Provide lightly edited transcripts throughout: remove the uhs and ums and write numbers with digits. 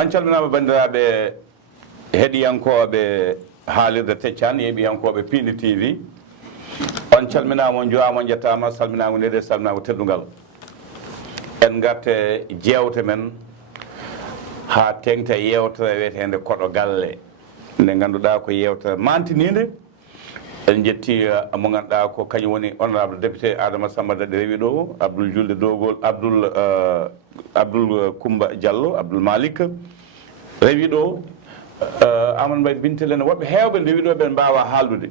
on calminaama banndiraaɓe heɗiyankooɓe haalirde Teccane yeeɓiyankooɓe Piindi TV on calminaama on jowaama on jettaama salminaango nede salminaango teddungal en garte jeewte men haa teŋta yeewtere wiyeteende koɗo galle nde ngannduɗaa ko yeewtere mantiniinde en jetti mo ngannduɗaa ko kañum woni honorable député Adama Samba Daɗi rewi ɗo Abdoul Julde Dogol Abdoul Coumba Diallo Abdoul Malik rewi ɗo Amadou Mbaye Bintel en woɓɓe heewɓe ndewi ɗo ɓen mbaawa haaldude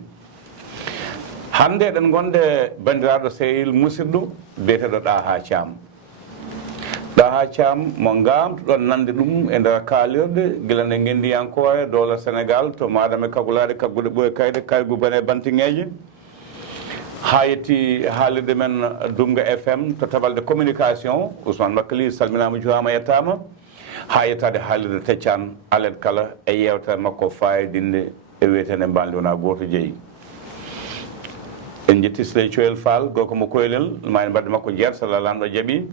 hannde eɗen gonde banndiraaɗo sehil musidɗo biyeteɗo ɗaahaa caam ɗaahaa caam mo ngaamtuɗon nande ɗum e ndeer kaalirde gila nde ngendiyankoore dowla Sénégal to maadame kagulaade kaggude ɓoye kayde kaygu bane bantiŋeeje haa yetti haalirde men Dumga FM to tabalde communication Ousmane Makali salminaama jowaama yettaama haa yettade haalirde Teccane alet kala e yewtere makko fayidinde e wiyetende mbaandi wonaa gooto jeyi en jetti Siley Coyel Fall gorko mo koylel ma en mbadde makko jeer sala lamɗo jaɓi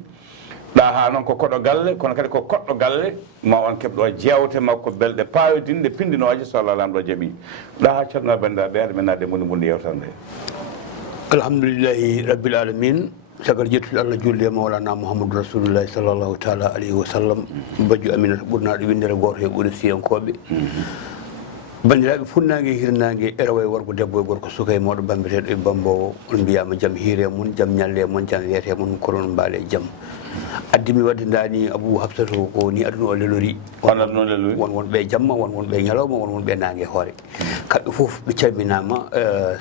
ɗaahaa noon ko koɗo galle kono kadi ko koɗɗo galle ma on keɓɗo jewte makko belɗe pawidinde pindinooje so Allah lamɗo jaɓi ɗaahaa calminaa banndiraaɓe ade men naade mundi mundi yewtere nde alhamdulillahi rabbil alamin sagal jettude Allah julde mawlana Muhammadou Rasulullahi sallallahu taala alayhi wa sallam bajju aminata ɓurnaɗo windere gooto e ɓuri siyankoɓe bandiraɓe funnague e hirnague e rawa e worgo debbo e gorko suka e mawɗo bambeteɗo e bambowo on mbiyama jaam hiire mum jaam ñalle mum jaam wiyete mum kono mbaale jaam addimi wadde dani Abou Hafsatou ko ni aduna o lelori won wonɓe jamma won wonɓe ñalawma won wonɓe nangue hoore kamɓe fof ɓe calminama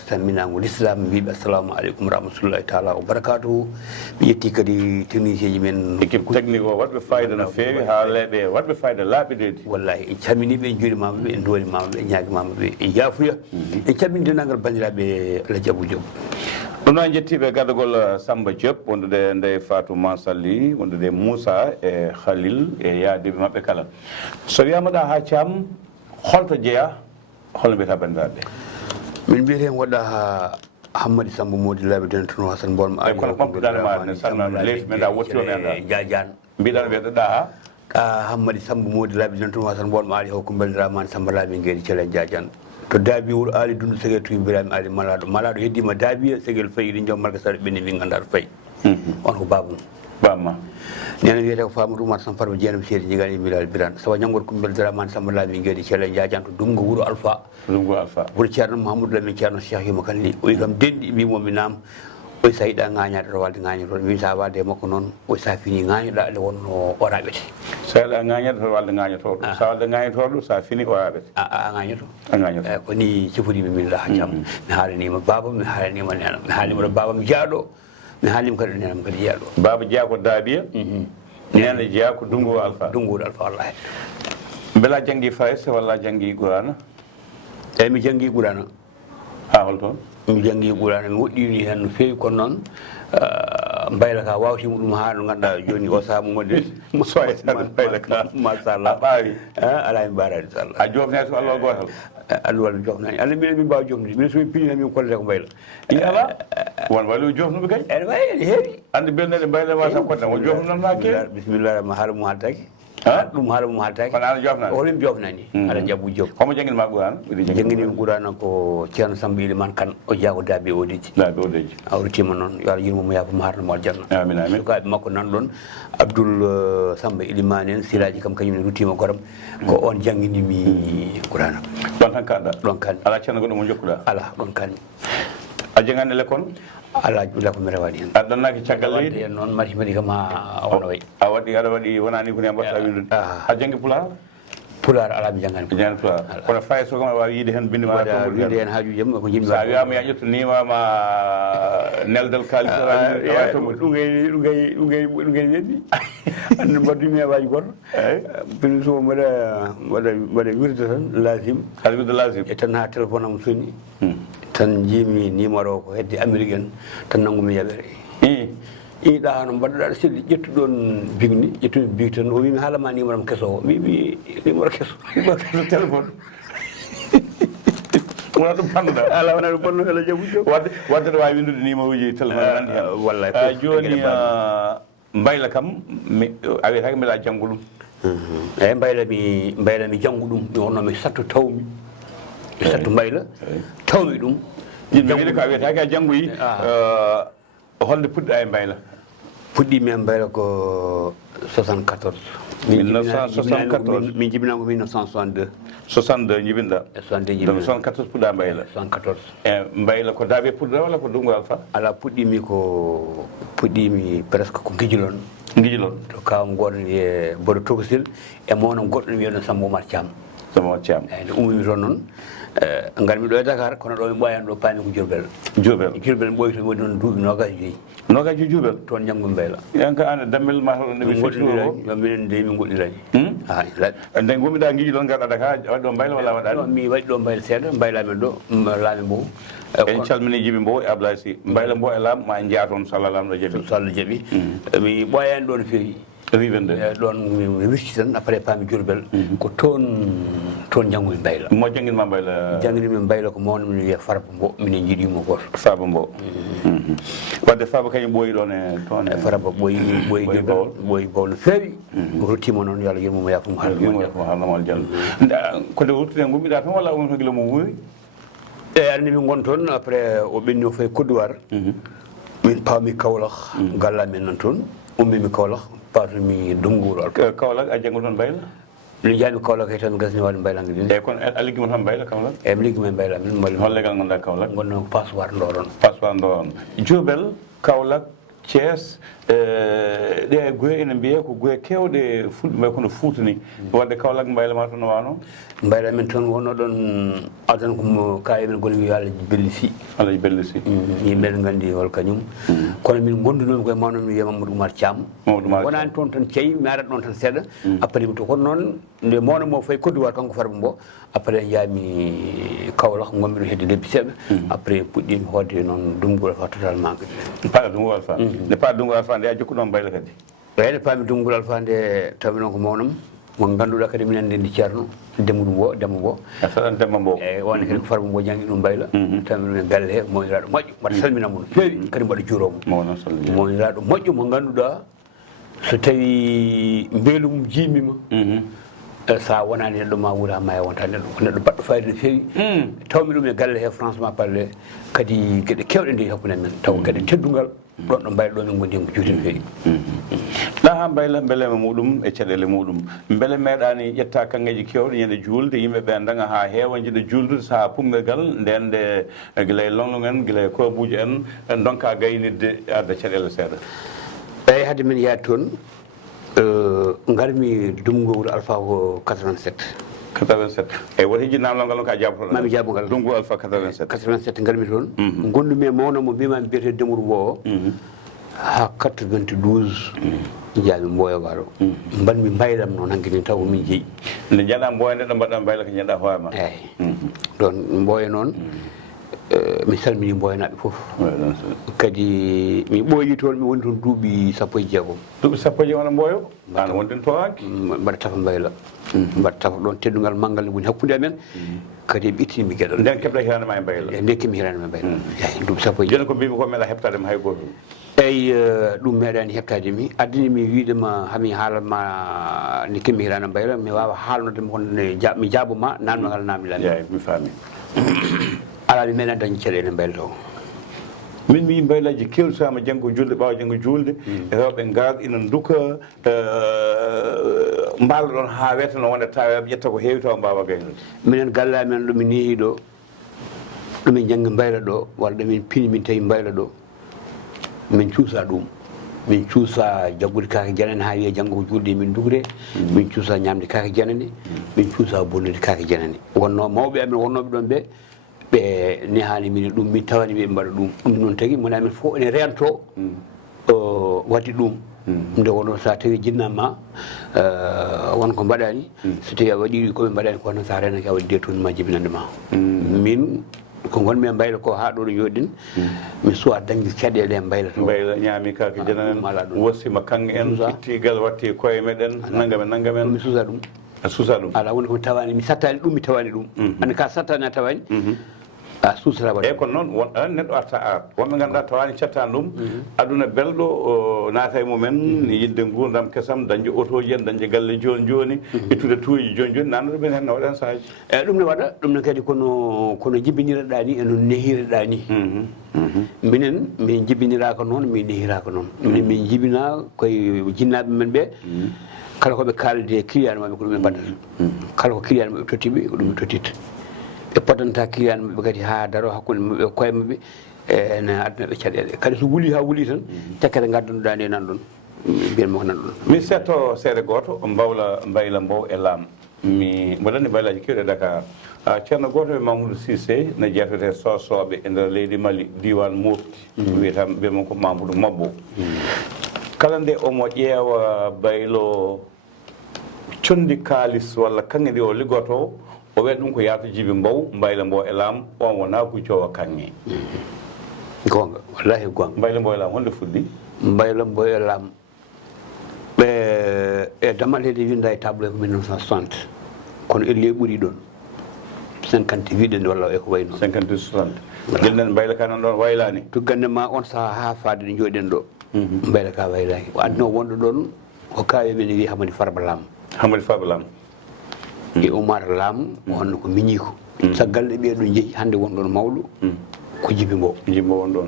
salminago l'islam mbiɓe assalamu aleykum rahmatullahi taala wa barakatuhu ɓe yetti kadi technicien ji men équipe technique o waɗɓe fayida no feewi ha leeɓe waɗɓe fayida laaɓideedi wallahi en calminiɓe en juurimamaɓe en dolimamaɓe en ñaguimamaɓe en yaafuya en calmini dendagal bandiraɓe Allah jaabu jaabu ɗum noon jettiɓe gardagol Samba Diop wondude nde Fatou Mansalli wondude Moussa e Khalil e yaadiɓe maɓɓe kala so wiyama ɗaahaa caam holto jeeya holno mbiyata bandiraɓe min mbiyete hen waɗa Hammadi Samba Modi laaɓi den tono Hassane Bolma ay kono ɓamtuɗane ma sanna leydi men da wotti o men Jadiane mbiɗano wiyeɗo ɗaahaa Hammadi Samba Modi laaɓi den tono Hassane Bolma ali hokko belliramani Samba laaɓi gueɗi Thielen Jadiane to daabi wuro aali dundu segel tuyi birami aali malaɗo heddima daabiya segel fayi ɗin joom marga saɗa ɓenni min ganduɗa to fayi on ko babum bamma nene wiyete ko Famadou Oumar Sam Farba Dieynaba Seydi jigani milal birane sawa ñamgoto ko beldiramani Samba laaɓi gueɗi Thielen Jadiane to Dumga wuuro Alpha wuuro ceerno Mahamadou Lamine ceerno Cheikh Yuma Kanli o wi kam denɗi mbimomi nam oy sa yiɗa ŋañade to walde ŋañotoɗo min sa walde makko noon oy sa fini ŋañoɗa ele wonno o raɓete sa yiɗa ŋañade to walde ŋañotoɗo sa walde ŋañotoɗo sa fini o raɓete a ŋañoto ŋañoto ko ni siforiɓe min ɗaaha jaam mi haalanima baba mi haalanima nena mi haalima ɗo baba mi jaaɗo mi haalima kadi ɗo nenam kadi jaaɗo baba jeeya ko daabiya nena jeeya ko Dungu Alpha wallahi beela janggui fayse walla janggui Qur'ana eyyi mi janggui Qur'ana ha holtoon mi janggui Qur'ana mi woɗɗini hen no fewi kono noon mbayla ka wawtima ɗum ha no ganduɗa joni o saaha momode soytade mbayla ka machallah a ɓaari ala mi ɓaarani inchallah a jofnete so Allah gotal Allah walla jofnani Allah minen min mbawa jofnude min somi pinina min kollete ko mbayla ala won waɗi jofnuɓe kay ene wawi ene heewi andi belnede mbayla ma tan kodɗa o jofnan ma kewi bisimillah rahma haala mum haaltaki ɗum haala mum haaltaki kono ana jofnani holimi jofnani ala jabbu job homo janguinma Qur'ana janguinimi Qur'ana ko ceerno Samba Ilimane Kane o jeeya ko daabi odeji a rutima noon yo Allah yurmo mo yaafamo harnamo aljanna amin amin sukaɓe makko nan ɗon Abdoul Samba Ilimane en silaji kam kañumne ruttima goram ko on janguinimi Qur'ana ɗon tan kalɗa ɗon kalmi ala ceerno goɗɗo mo jokkuɗa ala ɗon kalmi a jangani l'école ala juula ko mi rewani hen a ɗannaki caggal leydi en noon mati kam ha wona wayi a waɗi aɗa waɗi wonani koni a mbatta windude a janggi Pulaar Pulaar ala mi jangani jangani Pulaar kono fayi so kam a wawi yiide hen bindi ma winde hen haaju jam ko jimmi sa wiyama yaƴƴoto nimama neldal kalis ɗum gay weddi ande mbaddumi hewaji goto pini so mbaɗa wirde tan lasim aɗa wirde lasim e tan ha téléphone am soni tan jiimi numéro ko hedde Amérique en tan nangumi yaɓere ɗa no mbaɗɗoɗa aɗa selli ƴettuɗon bigni ƴettude big tan o wimi haalama numéro am keso o mimi numéro keso téléphone wona ɗum pannuɗa ala wona ɗum pannu ala jaɓu jom wadde ɗo wawi windude numéro uji téléphone andi hen wallahi joni mbayla kam a wiyata ko mbiɗa janggo ɗum eyyi mbaylami janngu ɗum mi wonno mi satto tawmi mi satto mbayla tawmi ɗum yimɓe wiide ko a wiyata ka janngoyi holde puɗɗa e mbayla puɗɗimi e mbayla ko 74 1974 min jibinango 1962 62 jibinɗa 74 puɗɗa mbayla 74 e mbayla ko daabe puɗɗa walla ko ɗumngo alpha ala puɗɗimi presque ko guijilon to kawam goɗo wiye boɗo tokosil e mawno goɗɗo wiyeno Samba Oumar Thiam eyyi nde ummimi toon noon garmi ɗo e Dakar kono ɗo mi ɓoyani ɗo paami ko Diourbel mi ɓoyi to waɗi noon duuɓi nogaji Diourbel toon janggo mbeyla yanka an dammel ma hoɗo ne goɗɗirani minen de min goɗɗirani nde gommiɗa guiji ɗon garɗa Dakar waɗi ɗo mbayla walla waɗani mi waɗi ɗo mbayla seeɗa mbaylamen ɗo laami mbo en calmini Djiby Mbow e Ablaye Sy mbayla mbo e laam ma jaa toon so Allah lamɗo jaaɓi so Allah jaaɓi mi ɓoyani ɗo no feewi riwende ɗon mi wirti tan après paami Diourbel ko toon janggomi mbayla mo jangguinma mbayla jangguinimi mbayla ko mawno min wiya Farba Mbo minen jiiɗimo goto Farba Mbo wadde Farba kañum ɓooyi ɗon e toon e Farba ɓooyi Baol no feewi ruttima noon yo Allah yurmomo yafumo harnamal diallo ko nde wurtide gummiɗa toon walla on to guila mo wuuri eyyi arni min gon toon après o ɓenni o fayi Côte d'Ivoire min paami Kaolack gallamen nan toon ummimi Kaolack patumi Dumguro Kaolack a janggo toon mbayla min jaami Kaolack hay tan mi gasni wadde mbaylangue ɗin eyyi kono a liggima toon mbayla Kaolack eyyi mi liggima e mbayla min hol legal gonɗa Kaolack gonno passoir Ndoron Diourbel Kaolack Thiès ɗe goye ene mbiye ko goye kewɗe fulɓe mbay kono Fouta ni wadde Kaolack mbayla ma toon no wano mbayla men toon wonno ɗon adan komo kaye men goni wi Alaji Belli Sy yimɓe ɓe gandi hol kañum kono min gondunomi koye mawno mi wiya Mamadou Oumar Thiam wonani toon tan ceeyi mi arat ɗon tan seeɗa après mi to kono noon nde mawno mo fayi Côte d'Ivoire kanko Farba Mbo après jaami Kaolack gonmi ɗo hedde lebbi seeɗa après puɗɗimi hodde noon Dumgol Alpha totalement paɗa Dumgol Alpha nde paɗa Dumgol Alpha nde a jokkuɗon mbayla kadi eyyi nde paami Dumgol Alpha nde tawmi noon ko mawnam mo ganduɗa kadi minen nde ndi ceerno Demba Mbo saɗan Demba Mbo eyyi wonde kadi ko Farba Mbo jangui ɗum mbayla tawmi ɗum e galle he moƴƴiraɗo moƴƴo mbaɗa salminamo no feewi kadi mbaɗa juuromo moƴƴiraɗo moƴƴo mo ganduɗa so tawi beelum jiimima sa wonani neɗɗo ma wuura ma e wonta neɗɗo ko neɗɗo baɗɗo fayida no feewi tawmi ɗum e galle he franchement parlé kadi gueɗe kewɗe nde hakkude men taw gueɗe teddugal ɗon ɗo mbayla ɗo min gondi hen ko juuti no feewi ɗaahaa mbayla mbelema muɗum e caɗele muɗum beele meeɗani ƴetta kanŋeji kewɗe ñande juulde yimɓeɓe daga ha heewa jiɗa juuldude saaha pummelgal nden nde guila e longlong en guila e kobuji en donka gaynidde adda caɗele seeɗa eyyi haade min yaade toon garmi Dumgol Alpha ko 87 eyyi woto hijji namdal ngal ka jabotoɗa mami jabugal Dumgol Alpha 87 garmi toon gondumi e mawnomo mbimami mbiyete Dembourou Mbo ha 92 jaami Mboyogaɗo mbanmi mbaylam noon hanke min taw min jeeyi nde jaɗa Mboya nde ɗo mbaɗɗa mbayla ko ñeɗɗa hoorema eyyi ɗon Mboya noon mi salmini Mboyanaɓe foof kadi mi ɓooyi toon mi woni toon duuɓi 16 duuɓi 16 wona Mboyo an wonɗen towaki mbaɗa tafa mbayla mbaɗa tafa ɗon teddugal manggal woni hakkude amen kadi ɓe ittinimi gueɗal nden keɓɗa hiranema e mbayla nden keɓmi hiranema e mbayla eyyi duuɓi 16 joni ko mbimi ko meeɗa heɓtadema hay goto eyyi ɗum meeɗani heɓtademi addinimi wiidema hami haalanma ni keɓmi hirana mbayla mi wawa haalnodema konne mi jaaboma namdogal namdilani eyyi mi faami ala mi meeɗa dañi caɗele mbayla taw min mi yi mbaylaji kewɗi sama janggo julde ɓawa janggo julde rewɓe gar ina duka mballa ɗon ha wetano wonde taweɓe ƴetta ko heewi taw mbawa gaynude minen galle amen ɗomin neehi ɗo ɗomin janggi mbayla ɗo walla ɗomin pini min tawi mbayla ɗo min cuusa ɗum min cuusa jaggude kaake janane ha wiye janggo ko julde min dugre min cuusa ñamde kaake janane min cuusa bonnude kaake janane wonno mawɓe amen wonnoɓe ɗon ɓe nehani min ɗum min tawani ɓe mbaɗa ɗum noon tagui moni amen fof ene rento wadde ɗum nde wono sa tawi jinnama wonko mbaɗani so tawi a waɗi koɓe mbaɗani ko noon sa renaki a waɗi detoni ma jibinande ma min ko gonmi e mbayla ko ha ɗo ɗo joɗɗin mi suwa dañde caɗele e mbayla to mbayla ñaami kake jananen wosima kanŋe en ittigal watti koye meɗen nanggamen mi suusa ɗum a suusa ɗum ala woni komi tawani mi sattani ɗum mi tawani ɗum ande ka sattani a tawani a suusara e ko noon neɗɗo arta ar wonɓe ganduɗa tawani cettani ɗum aduna belɗo naata e mumen yidde gurdam kesam dañde auto ji en dañde galle joni joni ittude tuuji joni joni nannoɗo ɓen hen ne waɗan sahaji eyyi ɗum ne waɗa ɗum ne kadi kono jibiniraɗa ni eno nehireɗa ni minen min jibiniraka noon min nehiraka noon minen min jibina koye jinnaɓe men ɓe kala koɓe kalde client maɓe ko ɗum ɓe mbaɗata kala ko client maɓe tottiɓe ko ɗum ɓe tottitta ɓe poddanta client maɓe kadi ha daro hakkude maɓe koye maɓe ene aduna ɓe caɗele kadi so wuuli ha wuuli tan tekkere gaddanuɗa nde nan ɗon mbiyanmi ko nan ɗon mi setto seeɗa goto mbawla mbayla mbow e laam mi mbaɗanni baylaji kewɗe Dakar ceerno goto e Mamadou Cissé ne jeetote sosoɓe e nder leydi Mali diwan mofti wiyata mbiyamon ko Mamadou Mabbo kala nde omo ƴeewa baylo condi kalis walla kanŋe ɗi o liggoto o wiya ɗum ko yaato jibi mbow mbayla mbow e laam on wona kuccowo kanŋe gonga wallahi gonga mbayla mbow e laam honde fuɗɗi mbayla mbow e laam ɓe e damalede winda e table ko 1960 kono elle ɓuuri ɗon 50 wiɗen walla e ko way noon 50 60 jelnen mbayla ka nan ɗon waylani tuggande ma on saaha ha faade ɗo jooɗen ɗo mbayla ka waylaki adno wonɗo ɗon ko kawe men wi Hamadi Farba Lam e Oumar Lam wonno ko miñi ko caggal ɗe ɓeeɗo jeehi hannde won ɗon mawɗo ko jibi mbo won ɗon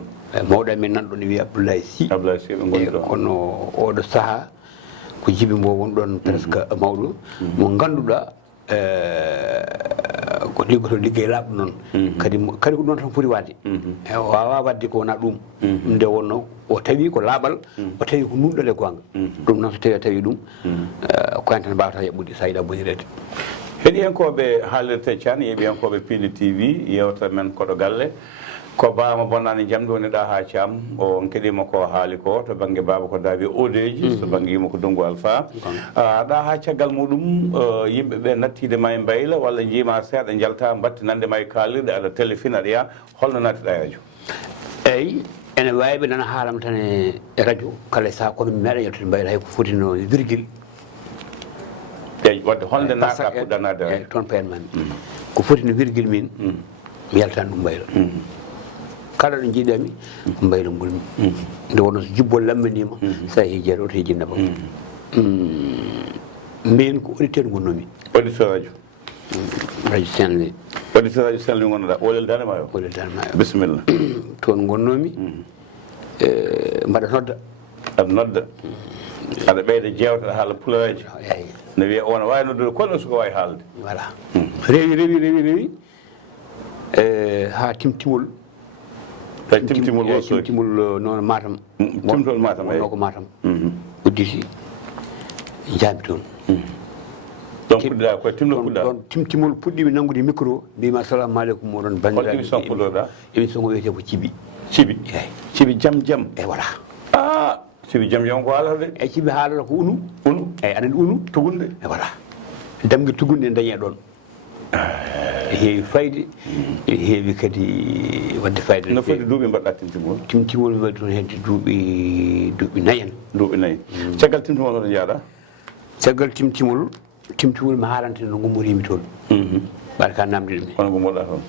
mawɗo amen nan ɗon wiya Abdoulaye Sy ɓe goni ɗon kono oɗo saaha ko jibi mbo won ɗon presque mawɗo mo ngannduɗa ko liggoto liggey laaɓɗo noon kadi ko ɗon tan foti wadde e wawa wadde ko wona ɗum nde wonno o tawi ko laaɓal o tawi ko nunɗal e gonga ɗum noon so tawi a tawi ɗum koyen tan mbawata yaɓɓude sa yiɗa bonirede heɗiyankoɓe haalirte Thian yeeɓiyankoɓe Piindi TV yewtere men koɗo galle ko bama bonnani jamde woni ɗaahaa caam on keɗima ko haali ko to banggue baba ko daawi odeji so banggue yimo ko Dongu Alpha ɗaahaa caggal muɗum yimɓeɓe nattidema e mbayla walla jiima seeɗa jalta battinandema e kaalirɗe aɗa téléphone aɗa yaa holno nattiɗa e radio eyyi ene wawi ɓe nana haalama tan e radio kala saha kono mi meeɗa yettude mbayla hay ko fotino virgule eyyi wadde holde naata puɗɗanade eyyi toon payen mami ko fotino virgule min mi yaltani ɗum mbayla kala ɗo jiiɗami ko mbayla ngolmi nde wonno so jubbol lammanima sa yeehi jeere oto hejinna ba min ko auditeur gonnomi auditeur radio radio Saint-Louis auditeur radio Saint-Louis gonnoɗa Oulel Dane Mayo Oulel Dane Mayo bisimilla toon gonnomi mbaɗa nodda aɗa nodda aɗa ɓeyda jewteɗa haala pulareji eyyi ne wiya on wawi noddude kono soko wawi haalde voilà rewi ha timtimol timtimol wosoki timtimol noon Matam timtol Matam wonno ko Matam udditi jaami toon ɗon puɗɗiɗa koye timno puɗɗa ɗon timtimol puɗɗimi nanngude micro mbima assalamu aleykum moɗon hol émission puɗɗoɗa émission o wiyete ko cibi eyyi cibi jam jam eyyi voilà cibi jam jam ko haalata de eyyi cibi haalata ko unu eyyi aɗa andi unu tugunde e voilà damgue tugunde dañe ɗon heewi fayde heewi kadi wadde fayde no foti duuɓi mbaɗɗa timtimol mi waɗi toon hedde duuɓi nayyi en duuɓi nayyi caggal timtimol hoto jaaɗa caggal timtimol mi haalante no gummorimi toon ɓaɗa ka namde ɗumen hono gummoɗa toon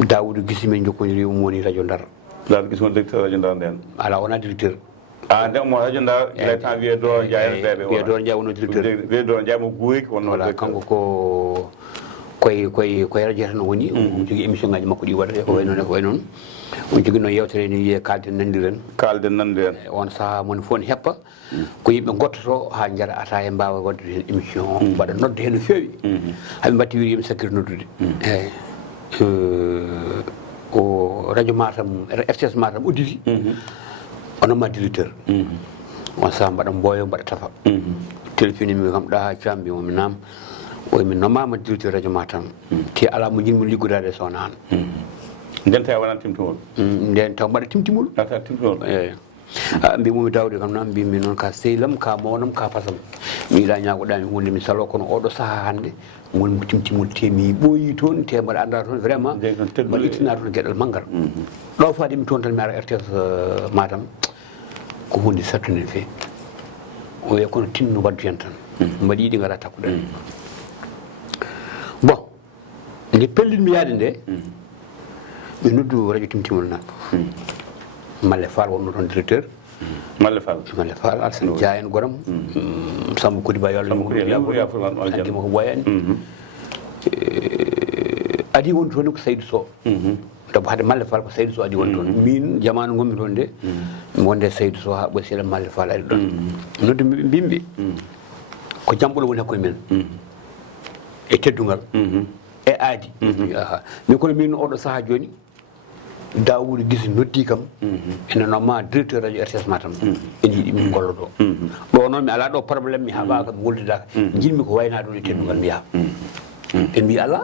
Dawoudou Guissy men jokkodiri um woni radio Ndar Dawoudou Guissy woni directeur radio Ndar nden ala wona directeur nden mo radio Ndar il temps wiye Doro Ndiaye ɓeɓe wiye Doro Ndiaye wonno directeur wiye Doro Ndiaye mo guuyki wonno voilà kanko ko koye radio tan woni omo jogui émission ngaji makko ɗi waɗata ko way noon omo jogui noon yewtere ne wiye kalden nandiren on saaha moni fof ne heppa ko yimɓe gottoto ha jara ata mbawa wadde hen émission mbaɗa nodde hen no fewi haɓe mbatti wiide yimɓe sakkiri noddude eyyi o radio Matam RTS Matam udditi on ma directeur on saaha mbaɗa mboyo mbaɗa tafa téléphone mi kam ɗaahaa caam mbimomi naam oy mi nomama directeur radio Matam te ala mo jinmi liggudade sowona an nden tawi wona timtimol nden taw mbaɗa timtimol eyyi mbimomi Dawde kam noon mbimi noon ka sehlam ka mawnam ka pasam mi yiiɗa ñagoɗami hunde mi salo kono oɗo saaha hannde gonmi timtimol te mi ɓooyi toon te mbaɗa anda toon vraiment mbaɗa ittina toon gueɗal manggal ɗo faadimi toon tan mi ara RTS Matam ko hunde sattude feewi o wiya kono tinno waddu hen tan mbaɗi yiɗi gara takkuɗen bon nde pellinmi yaade nde mi noddu radio Timtimol na Malle Fall wonno toon directeur Malle Fall Alsane Dia en goram Samba Kodiba yalla sanki mo ko boyani adi won toon ko Seydou Sow to hade Malle Fall ko Seydou Sow adi won toon min jamanu gommi toon de mi wonde Seydou Sow ha ɓosira Malle Fall ari ɗon noddu bimɓe ko jamɓulo woni hakkude men e teddungal e aadi mi kono min oɗo saaha joni Dawoudou Guissé noddi kam ene nomma directeur radio RTS Matam en yiiɗi min gollodo ɗo noon mi ala ɗo probléme mi haɓa kam woldidaka jinmi ko wayna ɗon e teddugal mi yaha en mbi ala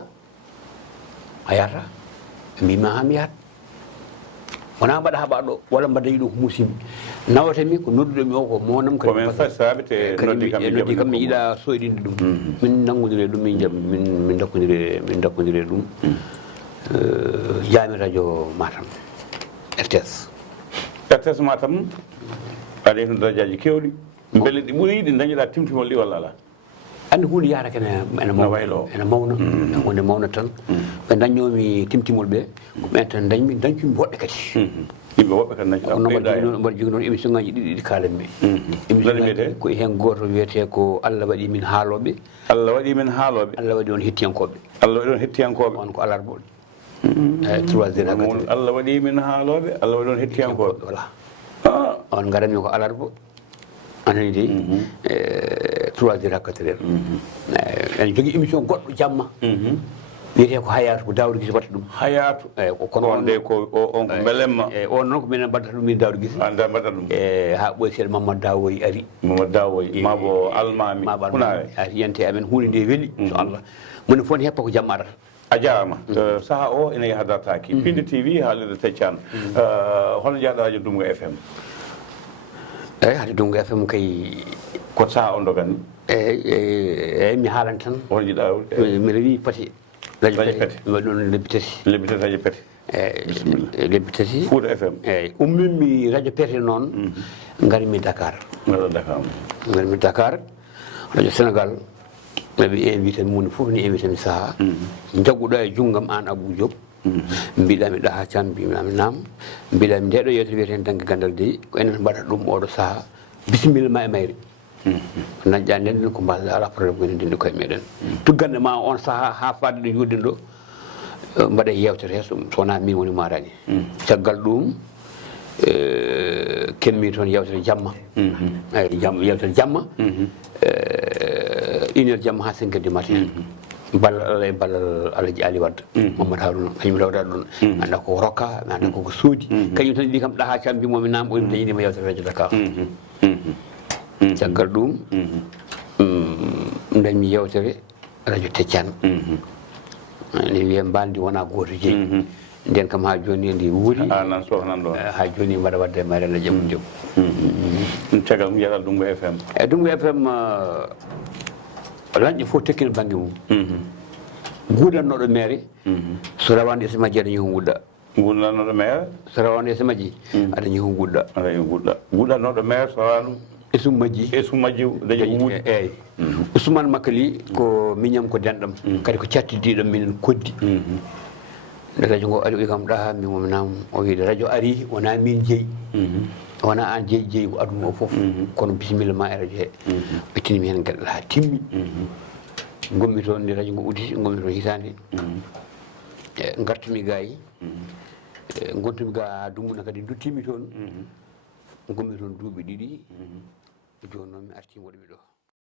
a yahata mbima ha mi yahat wona mbaɗa haɓa ɗo walla mbaɗa yiɗo ko musiba nawatami ko nodduɗomi o ko monam noddi kam mi yiiɗa soyɗinde ɗum min nanggodire ɗum min dakkodire ɗum jaami radio Matam RTS Matam aɗa hen radio ji kewɗi beele ɗi ɓuuri ɗi dañiɗa Timtimol ɗi walla ala andi hunde yahata kene ene mawna hunde mawna tan ɓe daññomi Timtimol ɓe ko ɓen tan dañcumi woɗɓe kadi yimɓe woɓɓe kadi mbaɗa jogui noon émission ngaji ɗiɗi kalanmi émission ko hen goto wiyete ko Allah waɗi min haaloɓe Allah waɗi on hettiyankoɓe on ko alarba 3h Allah waɗi min haaloɓe Allah waɗi on hettiyankoɓe voilà on garami ko alarba anani de 3h ha 4h ene jogui émission goɗɗo jamma wiyete ko hayatu ko Dawoudou Guissé watta ɗum hayatu kono on de ko on ko belemma on noon ko minen mbaddata ɗum min Dawoudou Guissé anda mbaɗata ɗum ha ɓoy seeɗa Mamadou Dawoyi ari mabo almami hunare ari yante amen hunde nde weeli inchallah moni fof ne heppa ko jamma arata a jarama saaha o ene yahadataki Piindi TV haalirde teccano hono jaaɗo radio Dumgo FM eyyi hade Dumgo FM kay ko saaha o doganni eyyi mi haalan tan on jiiɗa mi rewi pati radio peti mi waɗi ɗon lebbi tati radio peti lebbi tati Fouta FM eyyi ummimi radio peti noon garimi Dakar garimi Dakar radio Sénégal ɓeɓe invité mi woni fof ne invité mi saaha jagguɗo e junggam an Abou Diop mbiɗami ɗaahaa caam mbimami naam mbiɗami ndeɗo yewtere wiyeten dangue gandal de ko enen mbaɗata ɗum oɗo saaha bisimilla ma e mayre dañƴa nden ko mbasde ala probléme goni ndinde koye meɗen tuggande ma on saaha ha fadde ɗo jodden ɗo mbaɗa yewtere so wona min woni marani caggal ɗum kemmi toon yewtere jamma yewtere jamma 1h jamma ha 5h du matin ballal Allah e ballal Alaji Ali Wadda Mamadou Harouna kañum rewdata ɗon mi anda koko rokka mi anda koko soodi kañum tan ɗi kam ɗaahaa caam mbimomi naam ɓoymi dañidima yewtere radio Dakar caggal ɗum dañmi yewtere radio Teccan ne wiye mbandi wona goto jeeyi nden kam ha joni ndi wuuri nan sohnan ɗon ha joni mbaɗa wadde e mayre Allah jaɓum jom caggal ko jeeɗa Dumgo FM e Dumgo FM lanƴƴe fof tekkino banggue mum guudannoɗo maire so rawande SMA ji adañi ko guɗɗa guudannoɗo maire so rawande SMA ji adañi ko guɗɗa guudannoɗo maire so rawanu esummaji dañi ko wuuɗi eyyi Ousmane Makali ko miñam ko denɗam kadi ko cattidiɗo minen koddi nde radio ngo ari wi kam ɗaahaa mbimomi naam o wiide radio ari wona min jeeyi wona an jeeyi ko aduna o fof kono bisimilla ma e radio he ɓettinimi hen gueɗal ha timmi gommi toon nde radio ngo uditi gommi toon hitande gartumi gayi gontumi ga Dumuna kadi duttimi toon gommi toon duuɓi ɗiɗi joni noon mi artimi waɗumi ɗo